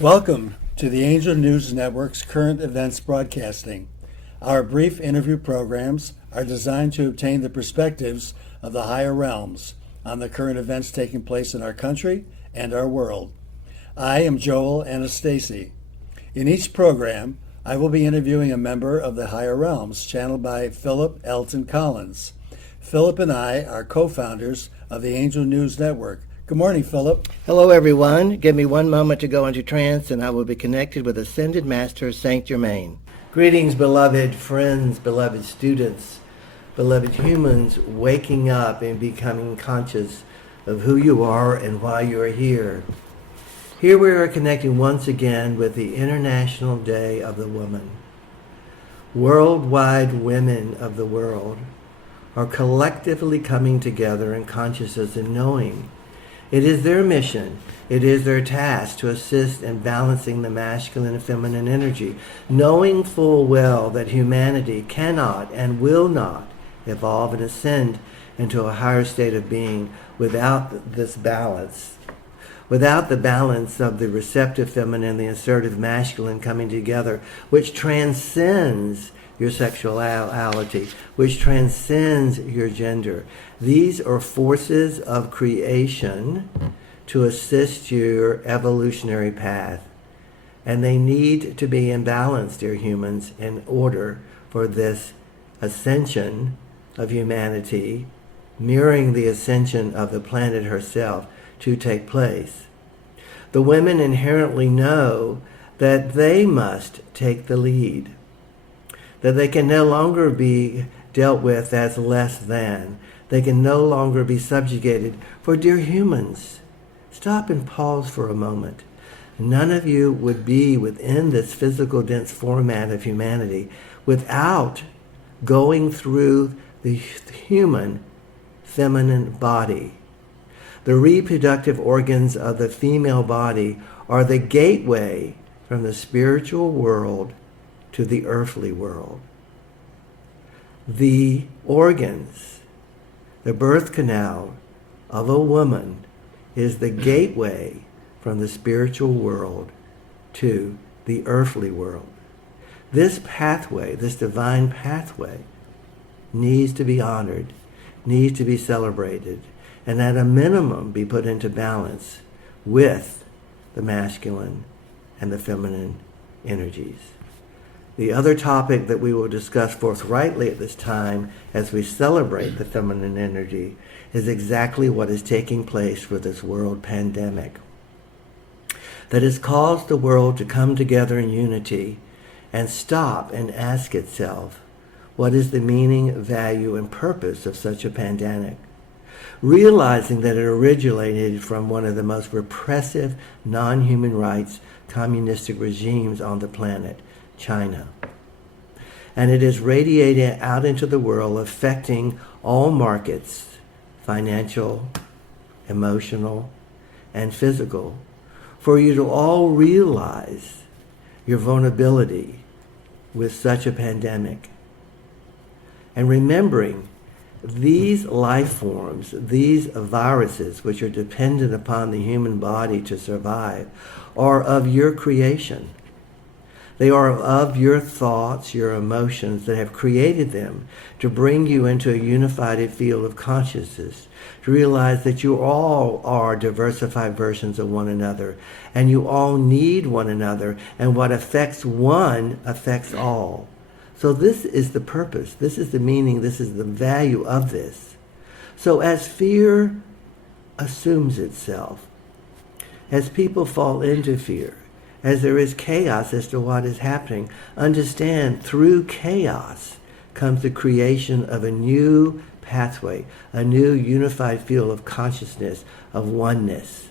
Welcome to the Angel News Network's current events broadcasting. Our brief interview programs are designed to obtain the perspectives of the higher realms on the current events taking place in our country and our world. I am Joel Anastasi. In each program, I will be interviewing a member of the higher realms, channeled by Philip Elton Collins. Philip and I are co-founders of the Angel News Network. Good morning, Philip. Hello, everyone. Give me one moment to go into trance, and I will be connected with Ascended Master Saint Germain. Greetings, beloved friends, beloved students, beloved humans, waking up and becoming conscious of who you are and why you are here. Here we are connecting once again with the International Day of the Woman. Worldwide women of the world are collectively coming together in consciousness and knowing it is their mission, it is their task to assist in balancing the masculine and feminine energy, knowing full well that humanity cannot and will not evolve and ascend into a higher state of being without this balance. Without the balance of the receptive feminine and the assertive masculine coming together, which transcends your sexuality, which transcends your gender. These are forces of creation to assist your evolutionary path. And they need to be in balance, dear humans, in order for this ascension of humanity, mirroring the ascension of the planet herself, to take place. The women inherently know that they must take the lead, that they can no longer be dealt with as less than. They can no longer be subjugated. For dear humans, stop and pause for a moment. None of you would be within this physical dense format of humanity without going through the human feminine body. The reproductive organs of the female body are the gateway from the spiritual world to the earthly world. The organs, the birth canal of a woman is the gateway from the spiritual world to the earthly world. This pathway, this divine pathway, needs to be honored, needs to be celebrated, and at a minimum be put into balance with the masculine and the feminine energies. The other topic that we will discuss forthrightly at this time as we celebrate the feminine energy is exactly what is taking place with this world pandemic that has caused the world to come together in unity and stop and ask itself, what is the meaning, value, and purpose of such a pandemic? Realizing that it originated from one of the most repressive non-human rights communistic regimes on the planet, China. And it is radiating out into the world, affecting all markets, financial, emotional, and physical, for you to all realize your vulnerability with such a pandemic. And remembering these life forms, these viruses, which are dependent upon the human body to survive, are of your creation. They are of your thoughts, your emotions that have created them to bring you into a unified field of consciousness, to realize that you all are diversified versions of one another, and you all need one another, and what affects one affects all. So this is the purpose, this is the meaning, this is the value of this. So as fear assumes itself, as people fall into fear, as there is chaos as to what is happening, understand through chaos comes the creation of a new pathway, a new unified field of consciousness, of oneness.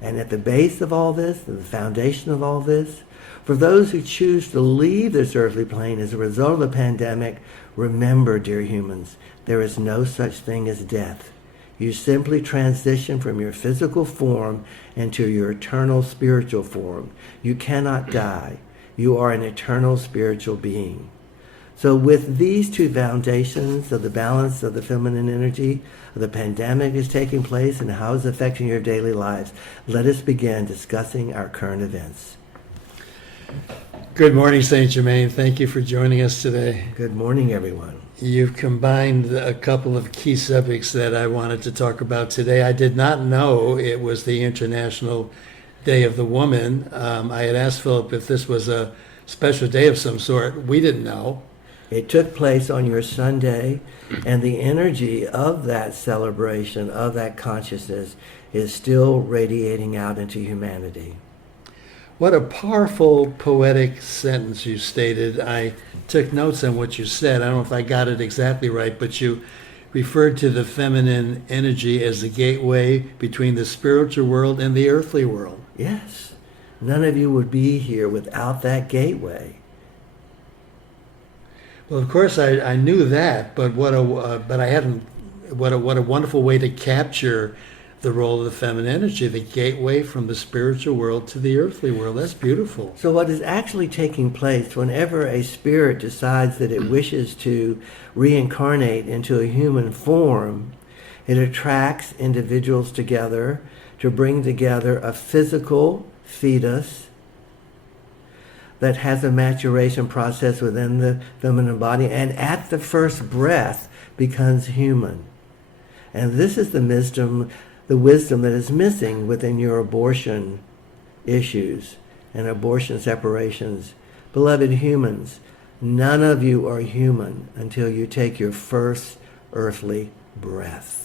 And at the base of all this, the foundation of all this, for those who choose to leave this earthly plane as a result of the pandemic, remember, dear humans, there is no such thing as death. You simply transition from your physical form into your eternal spiritual form. You cannot die. You are an eternal spiritual being. So with these two foundations of the balance of the feminine energy, the pandemic is taking place and how it's affecting your daily lives, let us begin discussing our current events. Good morning, St. Germain. Thank you for joining us today. Good morning, everyone. You've combined a couple of key subjects that I wanted to talk about today. I did not know it was the International Day of the Woman. I had asked Philip if this was a special day of some sort. We didn't know. It took place on your Sunday, and the energy of that celebration, of that consciousness, is still radiating out into humanity. What a powerful poetic sentence you stated. I took notes on what you said. I don't know if I got it exactly right, but you referred to the feminine energy as the gateway between the spiritual world and the earthly world. Yes. None of you would be here without that gateway. Well, of course, I knew that, but what a wonderful way to capture the role of the feminine energy, the gateway from the spiritual world to the earthly world. That's beautiful. So what is actually taking place whenever a spirit decides that it wishes to reincarnate into a human form, it attracts individuals together to bring together a physical fetus that has a maturation process within the feminine body, and at the first breath becomes human. And this is the wisdom that is missing within your abortion issues and abortion separations. Beloved humans, none of you are human until you take your first earthly breath.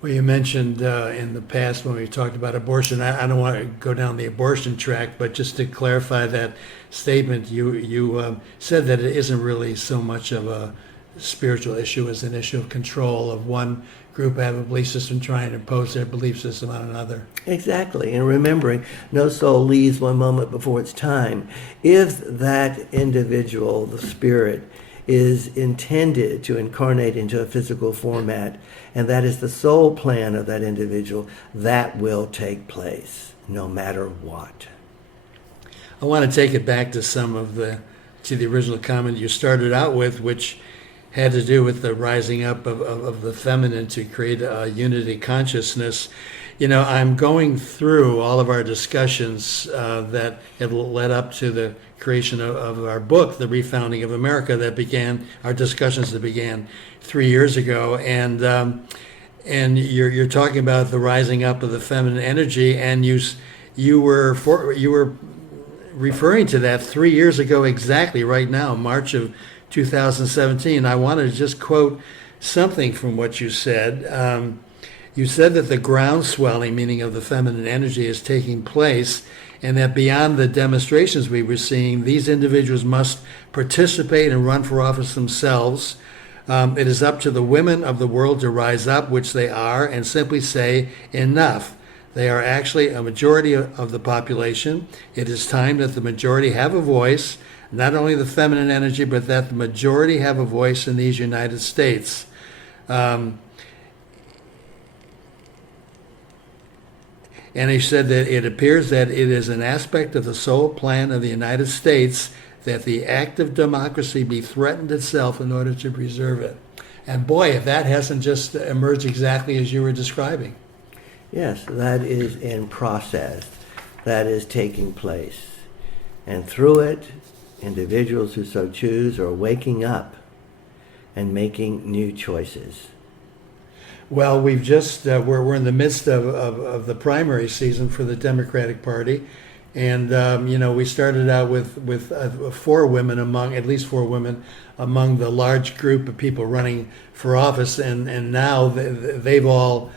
Well, you mentioned in the past when we talked about abortion, I don't want to go down the abortion track, but just to clarify that statement, you said that it isn't really so much of a spiritual issue as an issue of control of one group have a belief system trying to impose their belief system on another. Exactly, and remembering no soul leaves one moment before its time. If that individual, the spirit, is intended to incarnate into a physical format, and that is the soul plan of that individual, that will take place, no matter what. I want to take it back to the original comment you started out with, which had to do with the rising up of the feminine to create a unity consciousness. You know, I'm going through all of our discussions that have led up to the creation of our book, The Refounding of America, our discussions that began 3 years ago. And you're talking about the rising up of the feminine energy, and you were referring to that 3 years ago exactly right now, March of 2017. I want to just quote something from what you said. You said that the ground swelling, meaning of the feminine energy, is taking place, and that beyond the demonstrations we were seeing, these individuals must participate and run for office themselves. It is up to the women of the world to rise up, which they are, and simply say, enough. They are actually a majority of the population. It is time that the majority have a voice, not only the feminine energy, but that the majority have a voice in these United States. And he said that it appears that it is an aspect of the soul plan of the United States that the act of democracy be threatened itself in order to preserve it. And boy, if that hasn't just emerged exactly as you were describing. Yes, that is in process. That is taking place. And through it, individuals who so choose are waking up and making new choices. Well, we've just we're in the midst of the primary season for the Democratic Party, and we started out with at least four women among the large group of people running for office, and now they've all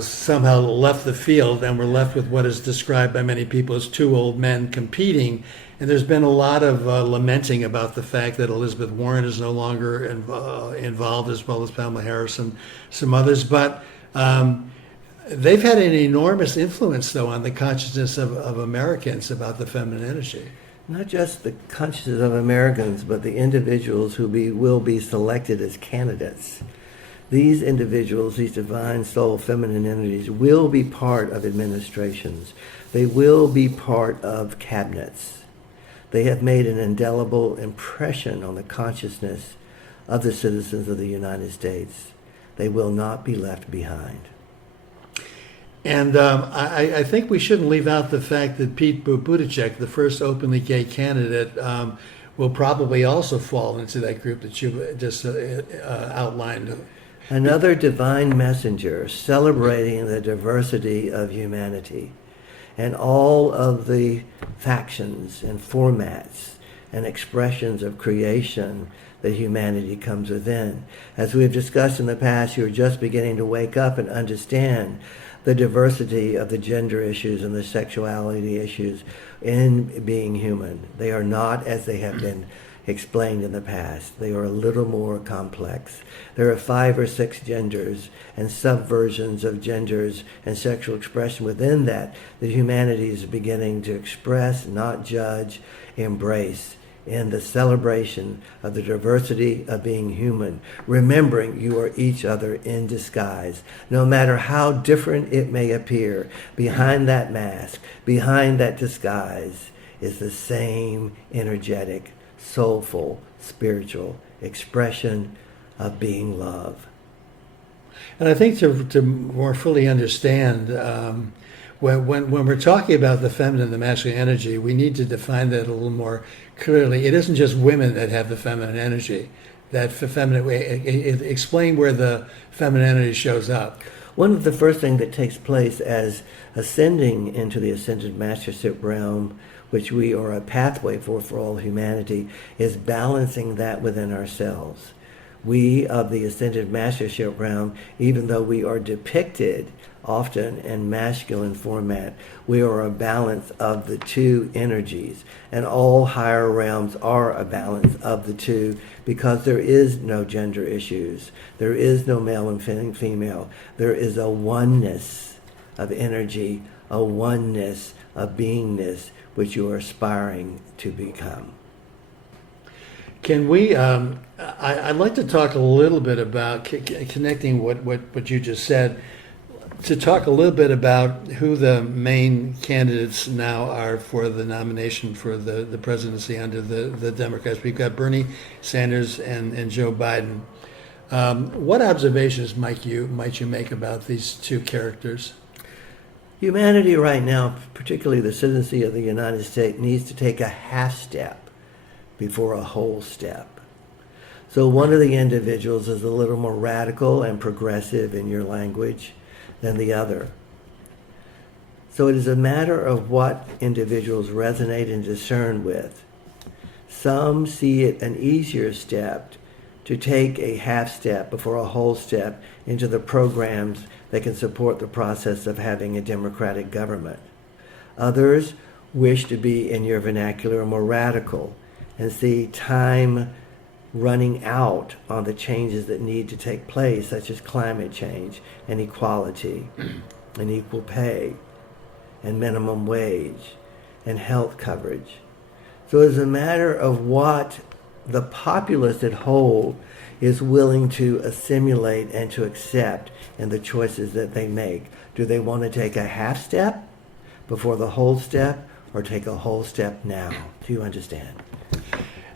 somehow left the field, and we're left with what is described by many people as two old men competing. And there's been a lot of lamenting about the fact that Elizabeth Warren is no longer involved, as well as Kamala Harris and some others. But they've had an enormous influence, though, on the consciousness of Americans about the feminine energy. Not just the consciousness of Americans, but the individuals who will be selected as candidates. These individuals, these divine soul feminine energies, will be part of administrations. They will be part of cabinets. They have made an indelible impression on the consciousness of the citizens of the United States. They will not be left behind. And I think we shouldn't leave out the fact that Pete Buttigieg, the first openly gay candidate, will probably also fall into that group that you just outlined. Another divine messenger celebrating the diversity of humanity and all of the factions and formats and expressions of creation that humanity comes within. As we have discussed in the past, you're just beginning to wake up and understand the diversity of the gender issues and the sexuality issues in being human. They are not as they have been explained in the past. They are a little more complex. There are 5 or 6 genders and subversions of genders and sexual expression within that humanity is beginning to express, not judge, embrace in the celebration of the diversity of being human, remembering you are each other in disguise. No matter how different it may appear, behind that mask, behind that disguise is the same energetic, soulful, spiritual expression of being love. And I think to more fully understand, when we're talking about the feminine and the masculine energy, we need to define that a little more clearly. It isn't just women that have the feminine energy. That feminine, explain where the feminine energy shows up. One of the first things that takes place as ascending into the ascended mastership realm, which we are a pathway for all humanity, is balancing that within ourselves. We of the ascended mastership realm, even though we are depicted often in masculine format, we are a balance of the two energies, and all higher realms are a balance of the two, because there is no gender issues. There is no male and female. There is a oneness of energy, a oneness of beingness, which you are aspiring to become. Can we, I'd like to talk a little bit about connecting what you just said, to talk a little bit about who the main candidates now are for the nomination for the presidency under the Democrats. We've got Bernie Sanders and Joe Biden. What observations might you make about these two characters? Humanity right now, particularly the citizenry of the United States, needs to take a half step before a whole step. So one of the individuals is a little more radical and progressive in your language than the other. So it is a matter of what individuals resonate and discern with. Some see it an easier step to take a half step before a whole step into the programs that can support the process of having a democratic government. Others wish to be, in your vernacular, more radical and see time running out on the changes that need to take place, such as climate change and equality and equal pay and minimum wage and health coverage. So it's a matter of what the populace at whole is willing to assimilate and to accept in the choices that they make. Do they want to take a half step before the whole step, or take a whole step now? Do you understand?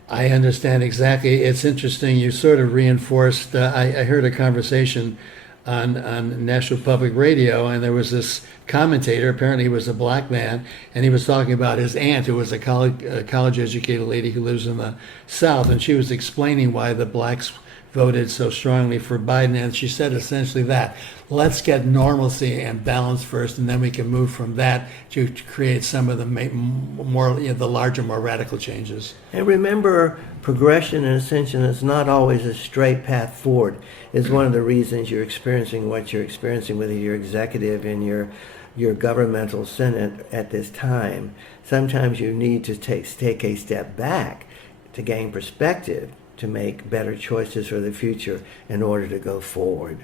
I understand exactly. It's interesting. You sort of reinforced. I heard a conversation on National Public Radio, and there was this commentator. Apparently, he was a black man, and he was talking about his aunt, who was a college-educated lady who lives in the South, and she was explaining why the blacks voted so strongly for Biden, and she said essentially that, let's get normalcy and balance first, and then we can move from that to create some of the more, the larger, more radical changes. And remember, progression and ascension is not always a straight path forward. It's one of the reasons you're experiencing what you're experiencing with your executive and your governmental senate at this time. Sometimes you need to take a step back to gain perspective, to make better choices for the future in order to go forward.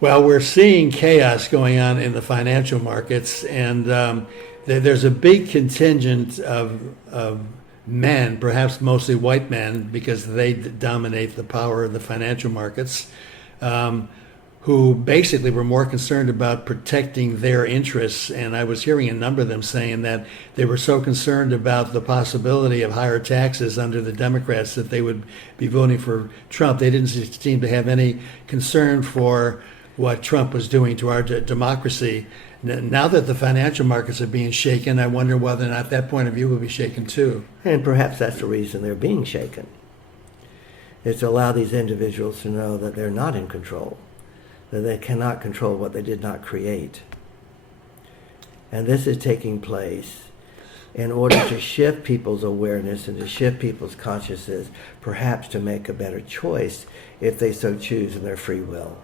Well, we're seeing chaos going on in the financial markets, and there's a big contingent of men, perhaps mostly white men, because they dominate the power of the financial markets, who who basically were more concerned about protecting their interests. And I was hearing a number of them saying that they were so concerned about the possibility of higher taxes under the Democrats that they would be voting for Trump. They didn't seem to have any concern for what Trump was doing to our democracy. Now that the financial markets are being shaken, I wonder whether or not that point of view will be shaken too. And perhaps that's the reason they're being shaken. Is to allow these individuals to know that they're not in control, that they cannot control what they did not create. And this is taking place in order to shift people's awareness and to shift people's consciousness, perhaps to make a better choice if they so choose in their free will.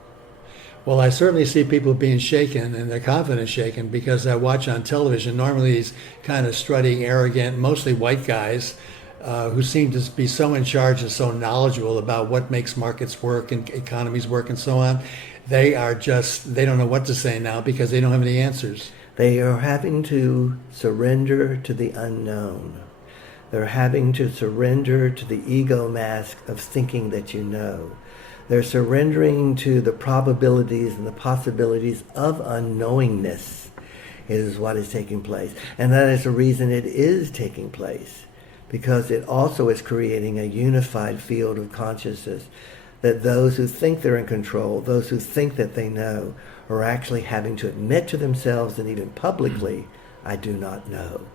Well, I certainly see people being shaken, and their confidence shaken, because I watch on television normally these kind of strutting, arrogant, mostly white guys who seem to be so in charge and so knowledgeable about what makes markets work and economies work and so on. They don't know what to say now because they don't have any answers. They are having to surrender to the unknown. They're having to surrender to the ego mask of thinking that you know. They're surrendering to the probabilities and the possibilities of unknowingness is what is taking place. And that is the reason it is taking place, because it also is creating a unified field of consciousness that those who think they're in control, those who think that they know, are actually having to admit to themselves and even publicly, I do not know.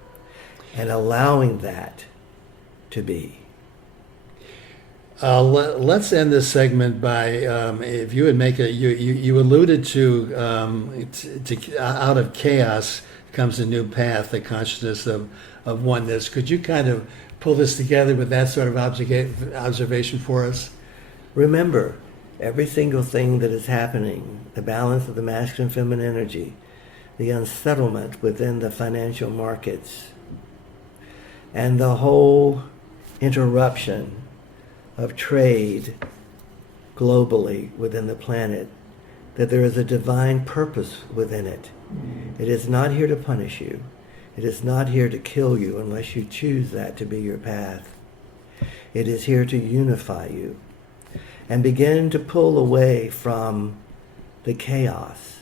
And allowing that to be. Let's end this segment by if you would make you alluded to out of chaos comes a new path, the consciousness of oneness. Could you kind of pull this together with that sort of observation for us? Remember, every single thing that is happening, the balance of the masculine and feminine energy, the unsettlement within the financial markets, and the whole interruption of trade globally within the planet, that there is a divine purpose within it. It is not here to punish you. It is not here to kill you unless you choose that to be your path. It is here to unify you and begin to pull away from the chaos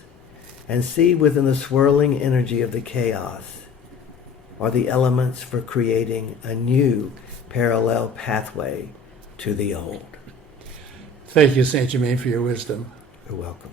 and see within the swirling energy of the chaos are the elements for creating a new parallel pathway to the old. Thank you, Saint Germain, for your wisdom. You're welcome.